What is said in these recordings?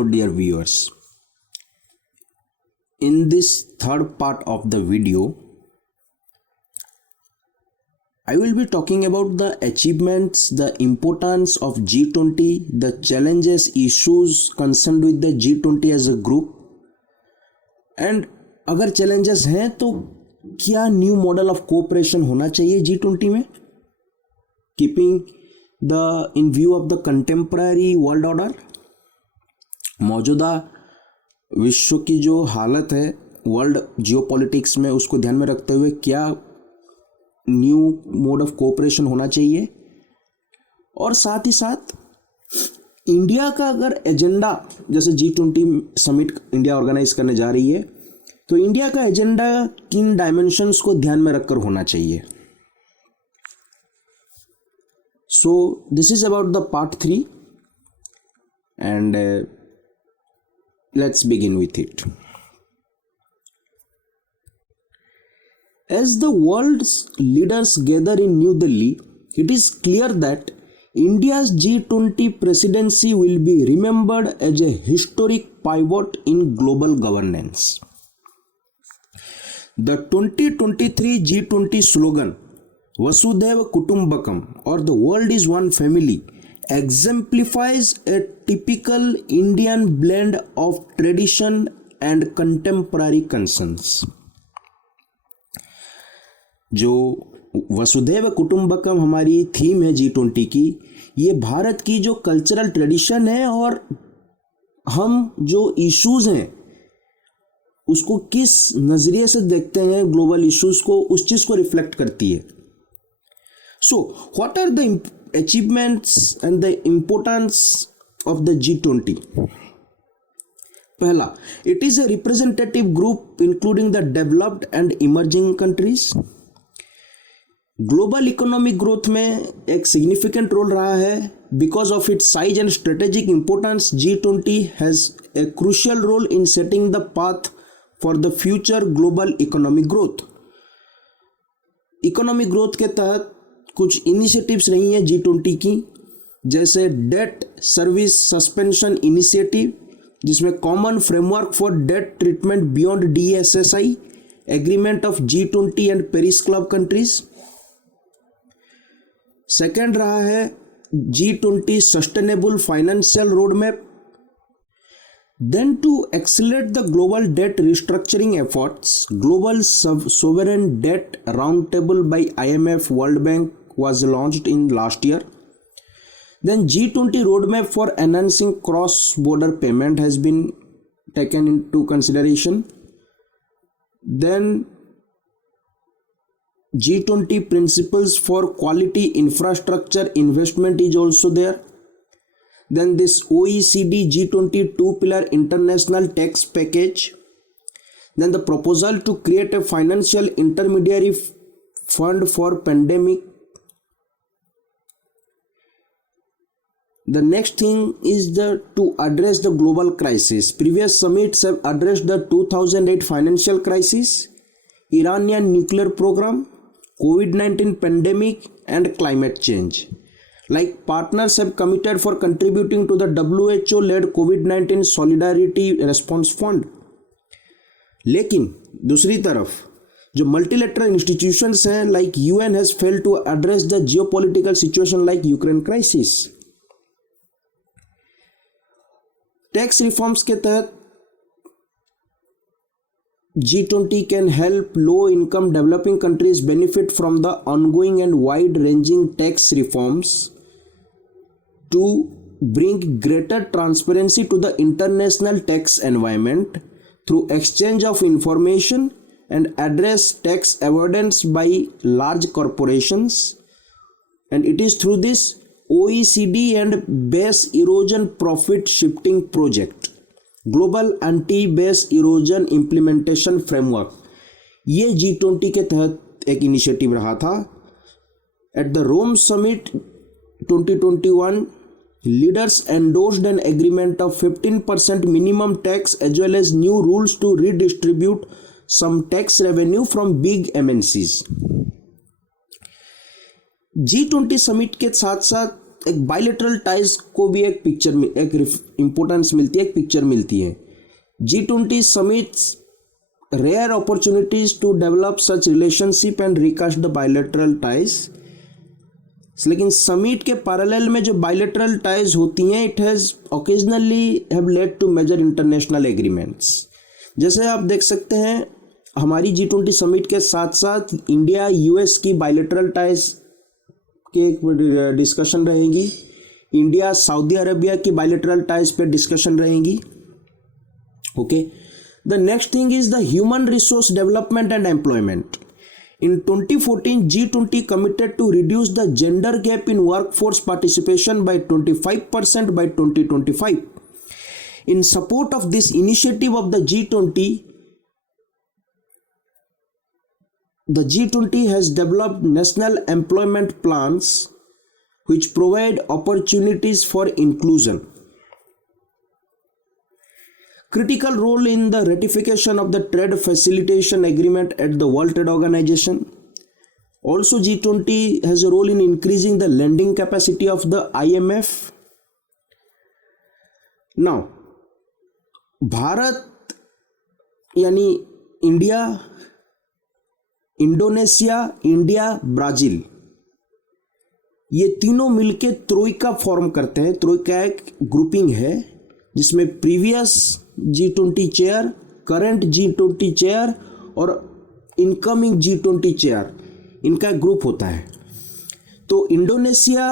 Hello dear viewers. In this third part of the video, I will be talking about the achievements, the importance of G20, the challenges, issues concerned with the G20 as a group, and अगर challenges हैं तो क्या new model of cooperation होना चाहिए G20 में, keeping the in view of the contemporary world order. मौजूदा विश्व की जो हालत है वर्ल्ड जियोपॉलिटिक्स में, उसको ध्यान में रखते हुए क्या न्यू मोड ऑफ कोऑपरेशन होना चाहिए. और साथ ही साथ इंडिया का अगर एजेंडा, जैसे G20 समिट इंडिया ऑर्गेनाइज करने जा रही है, तो इंडिया का एजेंडा किन डायमेंशंस को ध्यान में रखकर होना चाहिए. So this is about the part 3 and let's begin with it. As the world's leaders gather in New Delhi, it is clear that India's G20 presidency will be remembered as a historic pivot in global governance. The 2023 G20 slogan, Vasudhaiva Kutumbakam, or the world is one family, exemplifies a typical Indian blend of tradition and contemporary concerns. जो वसुधैव कुटुंबकम हमारी theme है G20 की, ये भारत की जो cultural tradition है और हम जो इश्यूज हैं उसको किस नजरिए से देखते हैं, ग्लोबल इश्यूज को, उस चीज को रिफ्लेक्ट करती है. So what are the achievements and the importance of the G20. पहला, it is a representative group including the developed and emerging countries. Global economic growth में एक सिग्निफिकेंट रोल रहा है. Because of its size and strategic importance, G20 has a crucial role in setting the path for the future global economic growth. Economic growth के तहत कुछ initiatives रही हैं G20 की, जैसे डेट सर्विस सस्पेंशन इनिशिएटिव, जिसमें common framework for debt treatment beyond DSSI, agreement of G20 and Paris Club countries. Second रहा है G20 sustainable financial road map. Then to accelerate the global debt restructuring efforts, Global Sovereign Debt Roundtable by IMF World Bank was launched in last year. Then G20 roadmap for enhancing cross-border payment has been taken into consideration. Then G20 principles for quality infrastructure investment is also there. Then this OECD G20 two-pillar international tax package. Then the proposal to create a financial intermediary fund for pandemic. The next thing is to address the global crisis. Previous summits have addressed the 2008 financial crisis, Iranian nuclear program, COVID-19 pandemic, and climate change. Like partners have committed for contributing to the WHO-led COVID-19 Solidarity Response Fund. लेकिन दूसरी तरफ जो multilateral institutions हैं, like UN has failed to address the geopolitical situation like Ukraine crisis. Tax reforms के तहत G20 can help low-income developing countries benefit from the ongoing and wide-ranging tax reforms to bring greater transparency to the international tax environment through exchange of information and address tax avoidance by large corporations. And it is through this OECD and base erosion profit shifting project, Global Anti-Base Erosion Implementation Framework, ये G20 के तहत एक initiative रहा था. At the Rome Summit 2021, leaders endorsed an agreement of 15% minimum tax as well as new rules to redistribute some tax revenue from big MNCs. G20 summit के साथ साथ एक बायलेटरल टाइज को भी एक पिक्चर में एक इम्पोर्टेंस मिलती है, एक पिक्चर मिलती है. G20 summits rare opportunities to develop such relationship and recast the bilateral ties. लेकिन समिट के पैरेलल में जो बायलेटरल टाइज होती हैं, it has occasionally have led to major international agreements. जैसे आप देख सकते हैं हमारी G20 समिट के साथ साथ इंडिया यूएस की बायलेटरल टाइज के एक डिस्कशन रहेगी, इंडिया सऊदी अरेबिया की बायलेटरल टाइज पे डिस्कशन रहेगी. Okay, the next thing is the human resource development and employment. In 2014, G20 committed to reduce the gender gap in workforce participation by 25% by 2025. In support of this initiative of the G20 has developed national employment plans which provide opportunities for inclusion. Critical role in the ratification of the Trade Facilitation Agreement at the World Trade Organization. Also, G20 has a role in increasing the lending capacity of the IMF. Now, Bharat यानी India, Indonesia, India, Brazil, ये तीनों मिलके Troikaa form करते हैं. ट्रोइका एक grouping है जिसमें previous G20 chair, current G20 chair और इनकमिंग G20 चेयर, इनका ग्रुप होता है. तो Indonesia,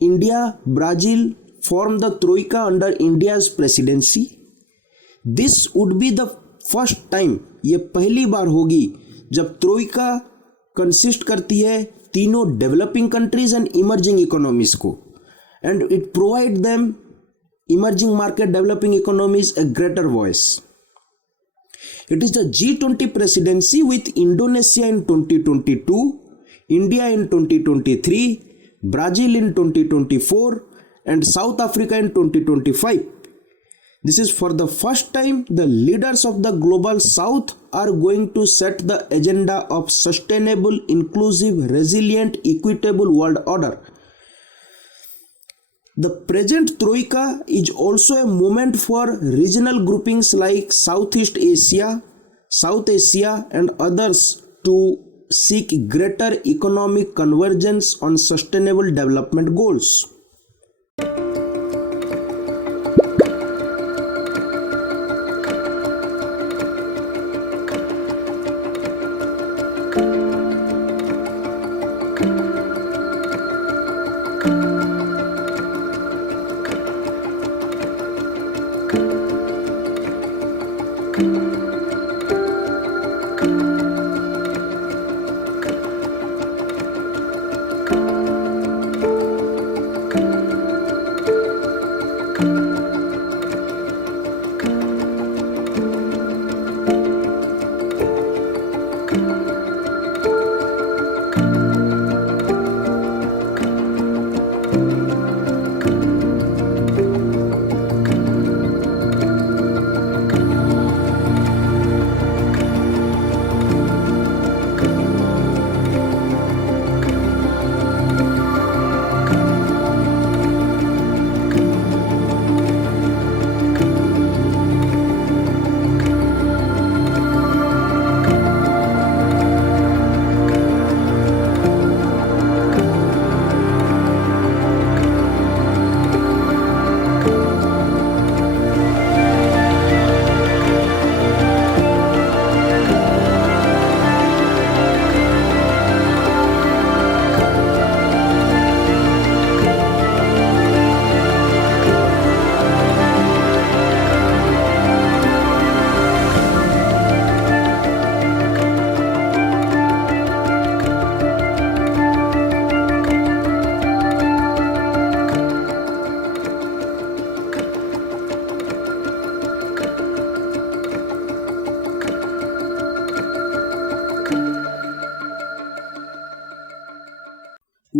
India, Brazil form the Troikaa under India's presidency. This would be the first time, ये पहली बार होगी जब ट्रोइका कंसिस्ट करती है तीनों developing countries and emerging economies को, and it provide them emerging market developing economies a greater voice. It is the G20 presidency with Indonesia in 2022, India in 2023, Brazil in 2024 and South Africa in 2025. This is for the first time the leaders of the global south are going to set the agenda of sustainable, inclusive, resilient, equitable world order. The present Troika is also a moment for regional groupings like Southeast Asia, South Asia and others to seek greater economic convergence on sustainable development goals.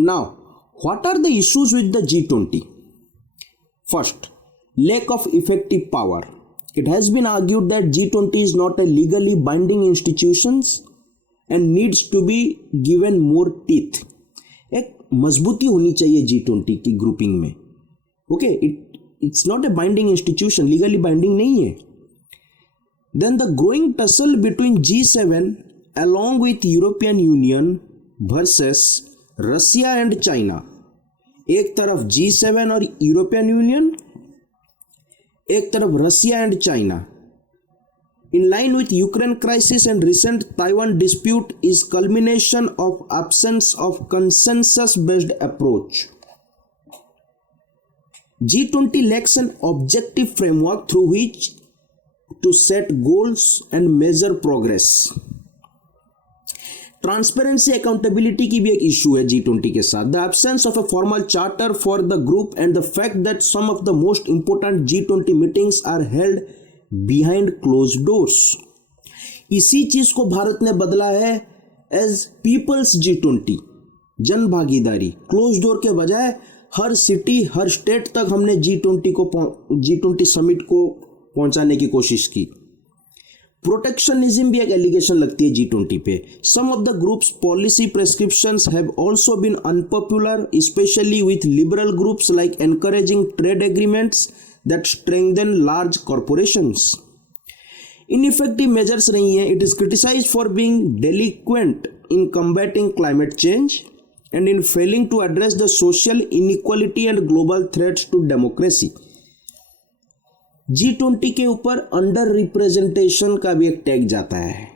Now, what are the issues with the G20? First, lack of effective power. It has been argued that G20 is not a legally binding institution and needs to be given more teeth. एक मजबूती होनी चाहिए G20 की grouping में. Okay, it's not a binding institution, legally binding नहीं है. Then the growing tussle between G7 along with European Union versus Russia and China. एक तरफ G7 और यूरोपियन यूनियन, एक तरफ Russia and China. In line with Ukraine crisis and recent Taiwan dispute is culmination of absence of consensus-based approach. G20 lacks an objective framework through which to set goals and measure progress. Transparency accountability की भी एक issue है G20 के साथ. The absence of a formal charter for the group and the fact that some of the most important G20 meetings are held behind close doors. इसी चीज को भारत ने बदला है एज पीपल्स G20, जन भागीदारी. क्लोज डोर के बजाय हर सिटी हर स्टेट तक हमने G20 समिट को पहुंचाने की कोशिश की. प्रोटेक्शनिज्म भी एक एलिगेशन लगती है G20 पे. Some of the groups policy prescriptions have also been unpopular, especially with liberal groups like encouraging trade agreements that strengthen large corporations. Ineffective measures नहीं है. It is criticised for being delinquent in combating climate change and in failing to address the social inequality and global threats to democracy. G20 के ऊपर under representation का भी एक tag जाता है.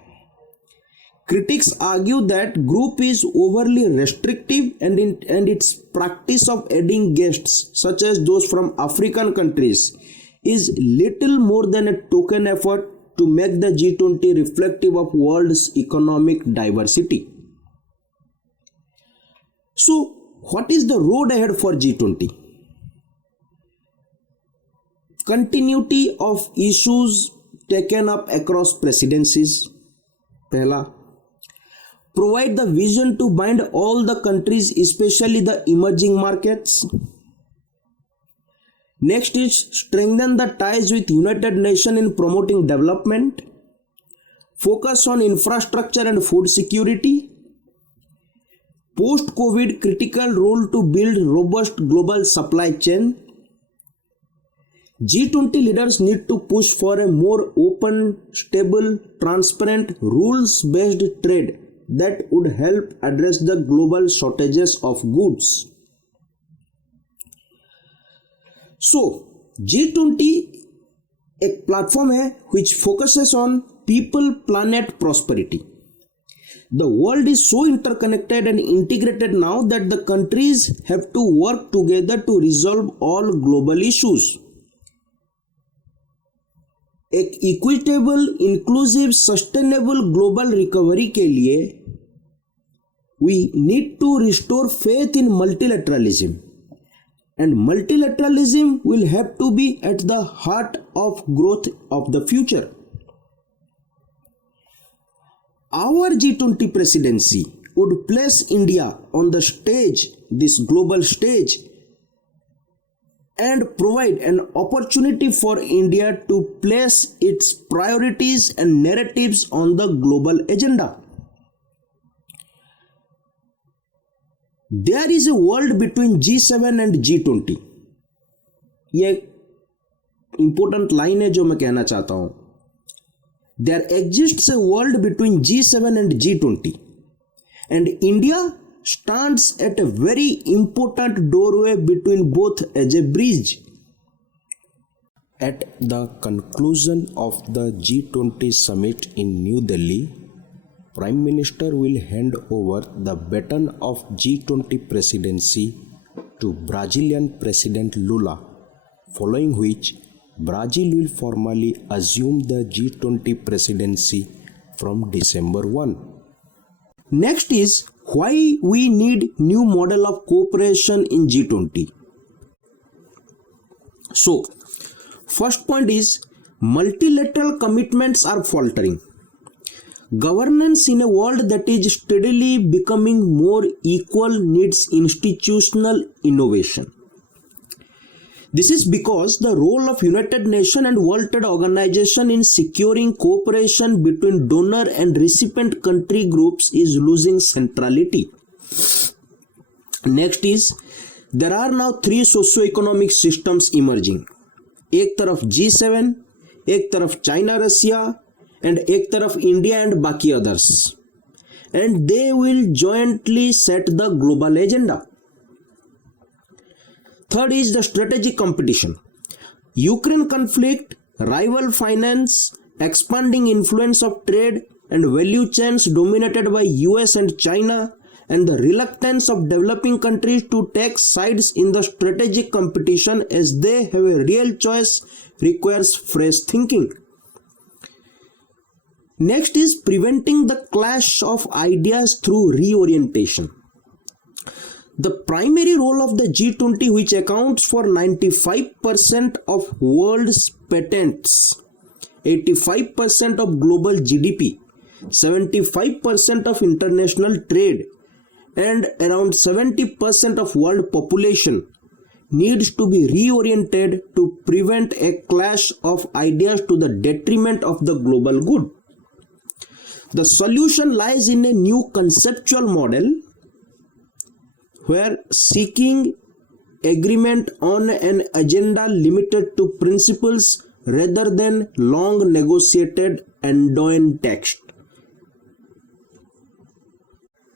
Critics argue that group is overly restrictive and its practice of adding guests such as those from African countries is little more than a token effort to make the G20 reflective of world's economic diversity. So, what is the road ahead for G20? Continuity of issues taken up across presidencies. पहला, provide the vision to bind all the countries, especially the emerging markets. Next is strengthen the ties with United Nations in promoting development. Focus on infrastructure and food security. Post-COVID critical role to build robust global supply chain. G20 leaders need to push for a more open, stable, transparent, rules-based trade that would help address the global shortages of goods. So, G20 एक platform है which focuses on people, planet, prosperity. The world is so interconnected and integrated now that the countries have to work together to resolve all global issues. एक equitable, inclusive, sustainable global recovery के लिए we need to restore faith in multilateralism, and multilateralism will have to be at the heart of growth of the future. Our G20 presidency would place India on the stage, this global stage, and provide an opportunity for India to place its priorities and narratives on the global agenda. There is a world between G7 and G20. ये important line है जो मैं कहना चाहता हूं. There exists a world between G7 and G20, and India stands at a very important doorway between both as a bridge. At the conclusion of the G20 summit in New Delhi, Prime Minister will hand over the baton of G20 presidency to Brazilian President Lula, following which Brazil will formally assume the G20 presidency from December 1. Next is why we need new model of cooperation in G20. So, first point is multilateral commitments are faltering. Governance in a world that is steadily becoming more equal needs institutional innovation. This is because the role of United Nations and World Trade Organization in securing cooperation between donor and recipient country groups is losing centrality. Next is there are now 3 socio economic systems emerging. एक तरफ G7, एक तरफ China Russia and एक तरफ India and बाकी others, and they will jointly set the global agenda. Third is the strategic competition. Ukraine conflict, rival finance, expanding influence of trade and value chains dominated by US and China, and the reluctance of developing countries to take sides in the strategic competition as they have a real choice requires fresh thinking. Next is preventing the clash of ideas through reorientation. The primary role of the G20, which accounts for 95% of world's patents, 85% of global GDP, 75% of international trade, and around 70% of world population, needs to be reoriented to prevent a clash of ideas to the detriment of the global good. The solution lies in a new conceptual model where seeking agreement on an agenda limited to principles rather than long negotiated endoin text.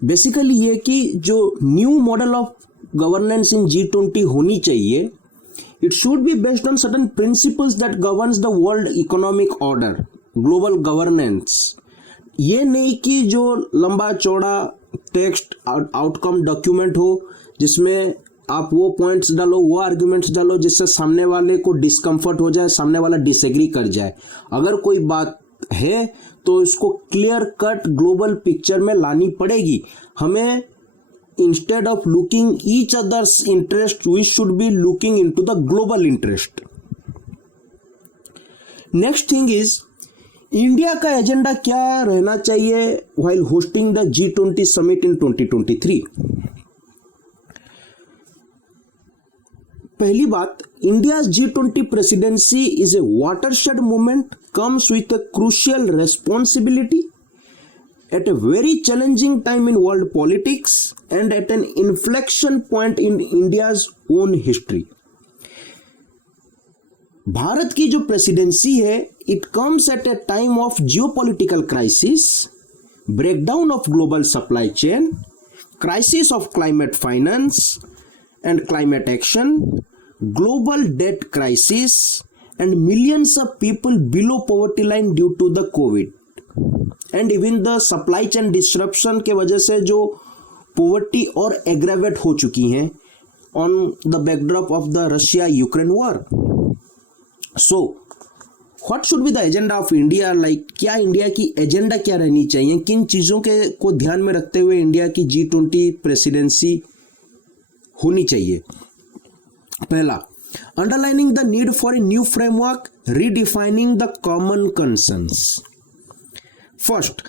Basically ये कि जो new model of governance in G20 होनी चाहिए, it should be based on certain principles that governs the world economic order, global governance. ये नहीं कि जो लंबा चौड़ा टेक्स्ट आउटकम डॉक्यूमेंट हो जिसमें आप वो पॉइंट्स डालो, वो आर्ग्यूमेंट्स डालो जिससे सामने वाले को डिस्कम्फर्ट हो जाए, सामने वाला डिसएग्री कर जाए. अगर कोई बात है तो इसको क्लियर कट ग्लोबल पिक्चर में लानी पड़ेगी. हमें instead of looking each others interest we should be looking into the global interest. Next thing is India का एजेंडा क्या रहना चाहिए while hosting the G20 summit in 2023. पहली बात, India's G20 presidency is a watershed movement, comes with a crucial responsibility at a very challenging time in world politics and at an inflection point in India's own history. Bharat की जो presidency है, it comes at a time of geopolitical crisis, breakdown of global supply chain, crisis of climate finance and climate action, global debt crisis, and millions of people below poverty line due to the COVID, and even the supply chain disruption के वजह से जो poverty और aggravate हो चुकी हैं on the backdrop of the Russia-Ukraine war. So, what should be the agenda of India? Like क्या India की एजेंडा क्या रहनी चाहिए, किन चीज़ों के को ध्यान में रखते हुए इंडिया की G20 प्रेसिडेंसी होनी चाहिए. पहला, underlining the need for a new framework, redefining the common concerns. First,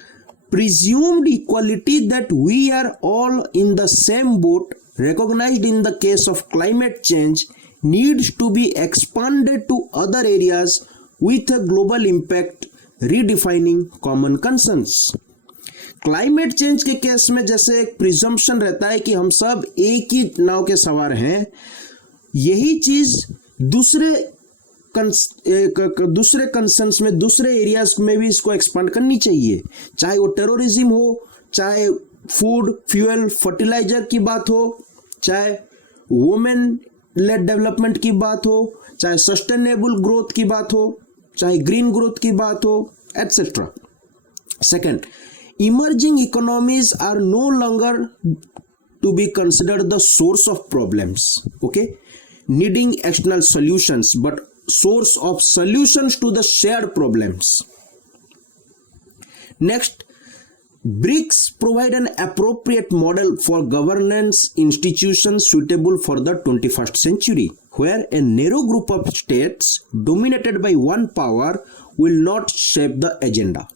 presumed equality that we are all in the same boat, recognized in the case of climate change, needs to be expanded to other areas with a global impact, redefining common concerns. Climate change के case में जैसे एक presumption रहता है कि हम सब एक ही नाव के सवार हैं, यही चीज दूसरे कंसर्न्स में, दूसरे एरियाज में भी इसको एक्सपांड करनी चाहिए. चाहे वो टेररिज्म हो, चाहे फूड, फ्यूल, फर्टिलाइजर की बात हो, चाहे वुमेन लेड डेवलपमेंट की बात हो, चाहे सस्टेनेबल ग्रोथ की बात हो, चाहे ग्रीन ग्रोथ की बात हो, etcetera. Second, emerging economies are no longer to be considered the source of problems, okay, needing external solutions, but source of solutions to the shared problems. Next, BRICS provide an appropriate model for governance institutions suitable for the 21st century, where a narrow group of states dominated by one power will not shape the agenda.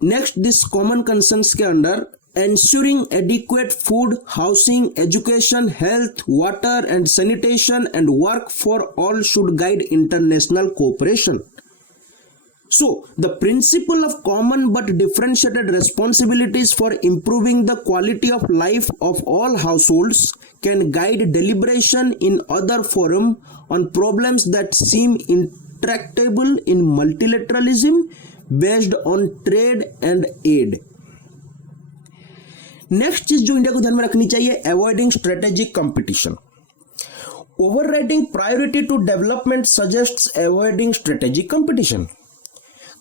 Next, this common concerns के अंदर ensuring adequate food, housing, education, health, water and sanitation and work for all should guide international cooperation. So, the principle of common but differentiated responsibilities for improving the quality of life of all households can guide deliberation in other forum on problems that seem intractable in multilateralism based on trade and aid. Next चीज जो India को ध्यान में रखनी चाहिए, avoiding strategic competition. Overriding priority to development suggests avoiding strategic competition.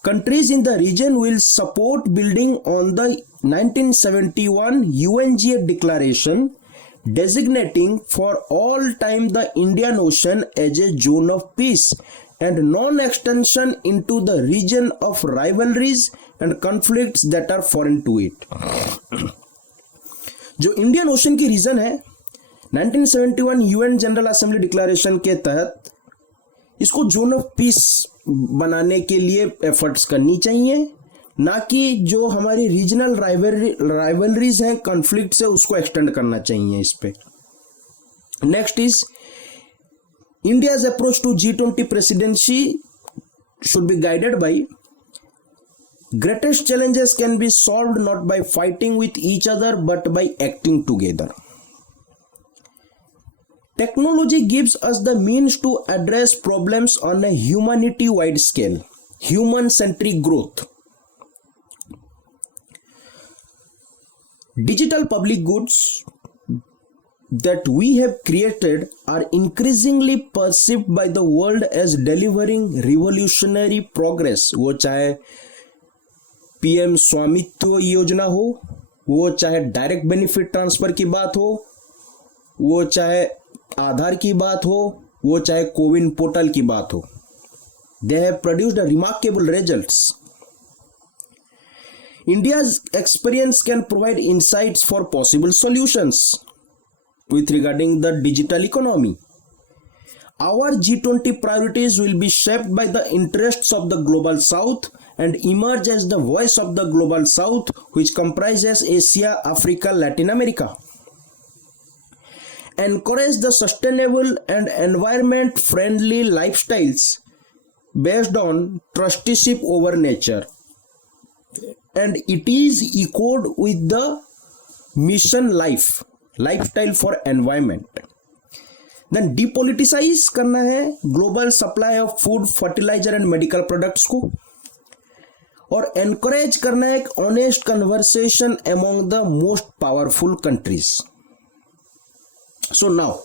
Countries in the region will support building on the 1971 UNGA declaration designating for all time the Indian Ocean as a zone of peace and non-extension into the region of rivalries and conflicts that are foreign to it. जो Indian ocean की reason है 1971 UN general assembly declaration के तहत इसको zone of peace बनाने के लिए efforts करनी चाहिए, ना कि जो हमारी रीजनल राइवलरीज हैं, कॉन्फ्लिक्ट्स है, उसको एक्सटेंड करना चाहिए इस पे. Next is India's approach to G20 presidency should be guided by greatest challenges can be solved not by fighting with each other but by acting together. Technology gives us the means to address problems on a humanity-wide scale, human-centric growth. Digital public goods that we have created are increasingly perceived by the world as delivering revolutionary progress. वो चाहे PM स्वामित्व योजना हो, वो चाहे direct benefit transfer की बात हो, वो चाहे आधार की बात हो, वो चाहे कोविन पोर्टल की बात हो. They have produced remarkable results. India's experience can provide insights for possible solutions with regarding the digital economy. Our G20 priorities will be shaped by the interests of the global south and emerge as the voice of the global south, which comprises Asia, Africa, Latin America. Encourage the sustainable and environment friendly lifestyles based on trusteeship over nature, and it is echoed with the mission lifestyle for environment. Then depoliticize करना है global supply of food, fertilizer and medical products को, और encourage करना है एक honest conversation among the most powerful countries. So now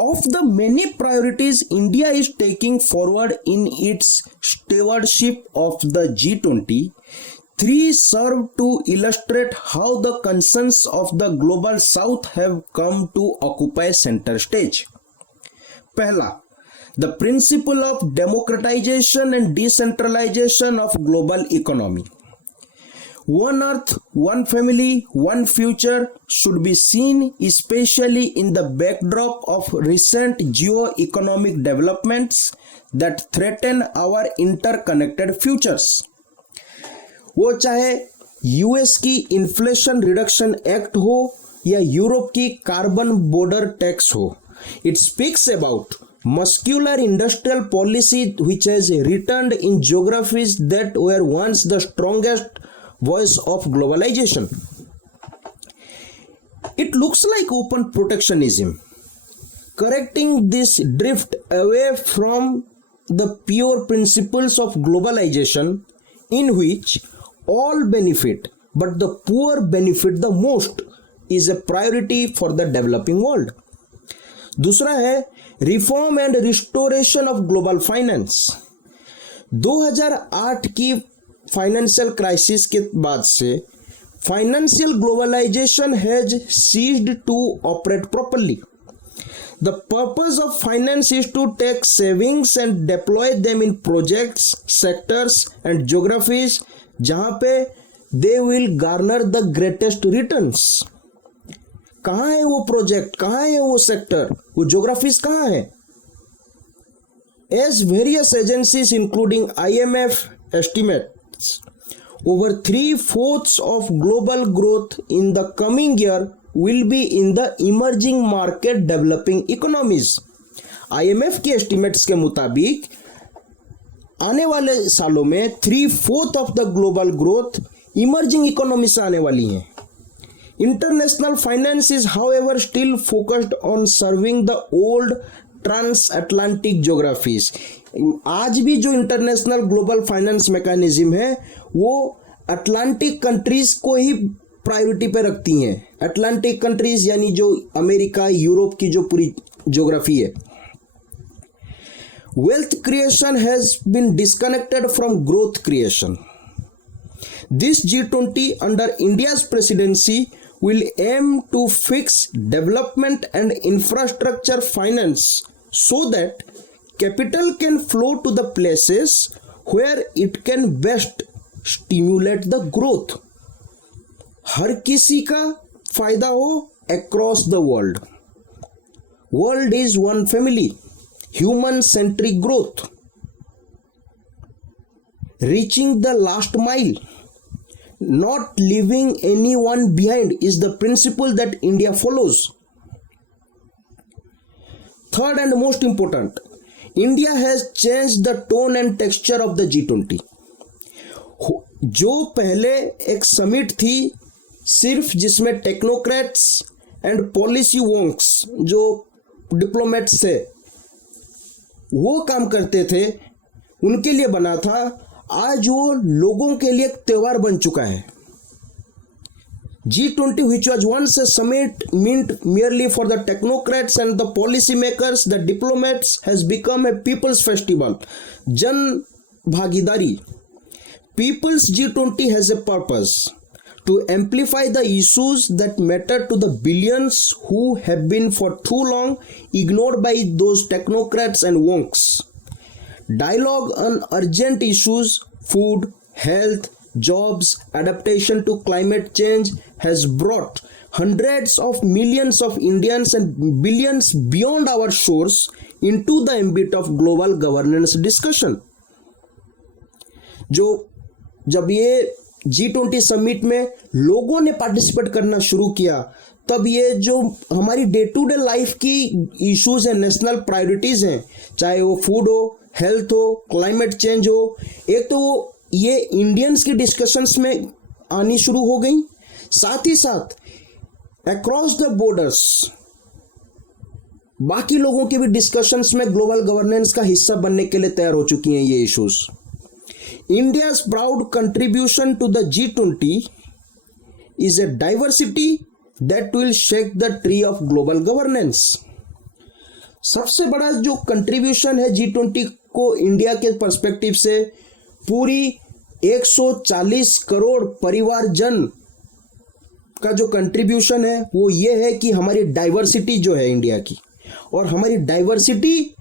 of the many priorities India is taking forward in its stewardship of the G20, 3 serve to illustrate how the concerns of the global south have come to occupy center stage. पहला, the principle of democratization and decentralization of global economy. One earth, one family, one future should be seen especially in the backdrop of recent geo-economic developments that threaten our interconnected futures. वो चाहे US की inflation reduction act हो या Europe की carbon border tax हो, it speaks about muscular industrial policy which has returned in geographies that were once the strongest voice of globalization. It looks like open protectionism, correcting this drift away from the pure principles of globalization in which all benefit but the poor benefit the most is a priority for the developing world. दूसरा है reform and restoration of global finance. 2008 की financial crisis के बाद से financial globalization has ceased to operate properly. The purpose of finance is to take savings and deploy them in projects, sectors and geographies जहां पे they will garner the greatest returns. कहाँ है वो project, कहाँ है वो सेक्टर, वो geographies कहाँ है? As various agencies including IMF estimates, over 3/4 of global growth in the coming year will be in the emerging market developing economies. IMF के एस्टिमेट्स के मुताबिक आने वाले सालों में 3/4 of the global growth emerging economy से आने वाली हैं। International finance is however still focused on serving the old transatlantic geographies. आज भी जो इंटरनेशनल ग्लोबल फाइनेंस मैकेनिज्म है वो अटलांटिक कंट्रीज को ही प्रायोरिटी पे रखती हैं। अटलांटिक कंट्रीज यानी जो अमेरिका, यूरोप की जो पूरी ज्योग्राफी है। Wealth creation has been disconnected from growth creation. This G20 under India's presidency will aim to fix development and infrastructure finance so that capital can flow to the places where it can best stimulate the growth. हर किसी का फायदा हो across the world. World is one family. Human-centric growth, reaching the last mile, not leaving anyone behind is the principle that India follows. Third and most important, India has changed the tone and texture of the G20. जो पहले एक summit थी सिर्फ जिसमें technocrats and policy वोंक्स जो diplomats थे वो काम करते थे, उनके लिए बना था, आज वो लोगों के लिए एक त्योहार बन चुका है। G20, which was once a summit meant merely for the technocrats and the policy makers, the diplomats, has become a people's festival. जन भागीदारी। People's G20 has a purpose to amplify the issues that matter to the billions who have been for too long ignored by those technocrats and wonks. Dialogue on urgent issues, food, health, jobs, adaptation to climate change has brought hundreds of millions of Indians and billions beyond our shores into the ambit of global governance discussion. जब ये G20 summit में लोगों ने participate करना शुरू किया, तब ये जो हमारी डे टू डे लाइफ की इश्यूज हैं, नेशनल प्रायोरिटीज हैं, चाहे वो फूड हो, हेल्थ हो, क्लाइमेट चेंज हो, एक तो वो ये इंडियंस की डिस्कशंस में आनी शुरू हो गई। साथ ही साथ अक्रॉस द बॉर्डर्स बाकी लोगों के भी डिस्कशंस में ग्लोबल गवर्नेंस का हिस्सा बनने के लिए तैयार हो चुकी हैं ये issues. India's proud contribution to the G20 is a diversity that will shake the tree of global governance. सबसे बड़ा जो कंट्रीब्यूशन है G20 को इंडिया के पर्सपेक्टिव से, पूरी 140 करोड़ परिवारजन का जो कंट्रीब्यूशन है वो ये है कि हमारी डाइवर्सिटी जो है इंडिया की, और हमारी डाइवर्सिटी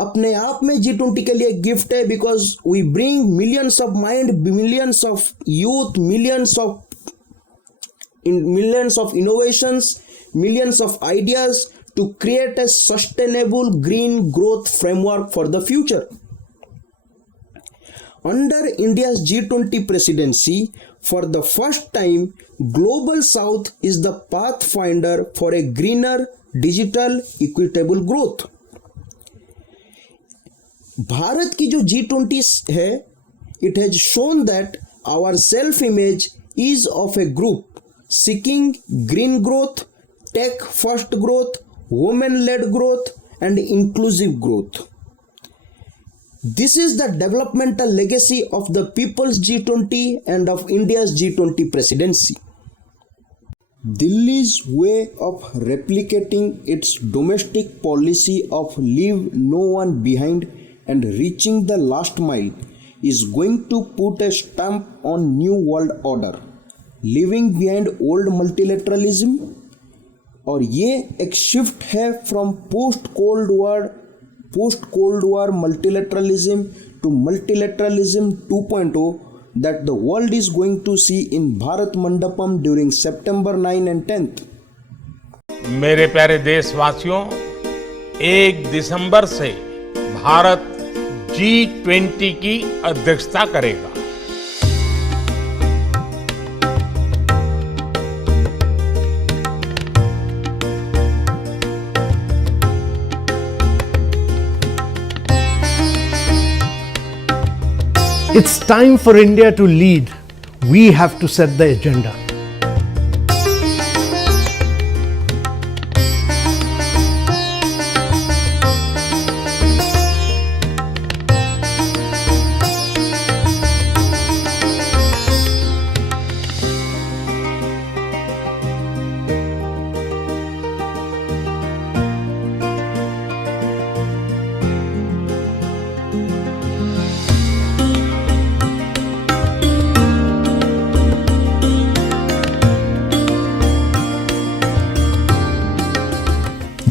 अपने आप में G20 के लिए गिफ्ट है, because we bring millions of mind, millions of youth, millions of innovations, millions of ideas to create a sustainable green growth framework for the future. Under India's G20 presidency, for the first time, Global South is the pathfinder for a greener, digital, equitable growth. Bharat की जो G20 है, it has shown that our self-image is of a group seeking green growth, tech-first growth, women-led growth, and inclusive growth. This is the developmental legacy of the People's G20 and of India's G20 presidency. Delhi's way of replicating its domestic policy of leave no one behind and reaching the last mile is going to put a stamp on new world order, leaving behind old multilateralism. और ये एक shift है from post cold war multilateralism to multilateralism 2.0 that the world is going to see in Bharat Mandapam during September 9 and 10th. मेरे प्यारे देशवासियों, 1 दिसंबर से Bharat G20 की अध्यक्षता करेगा। It's time for India to lead. We have to set the agenda.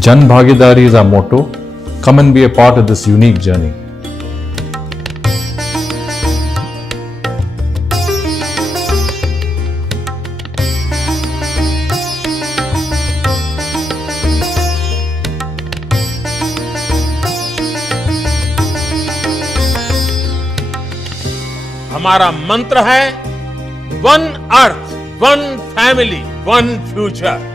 Jan Bhagidari is our motto. Come and be a part of this unique journey. हमारा मंत्र है one earth, one family, one future.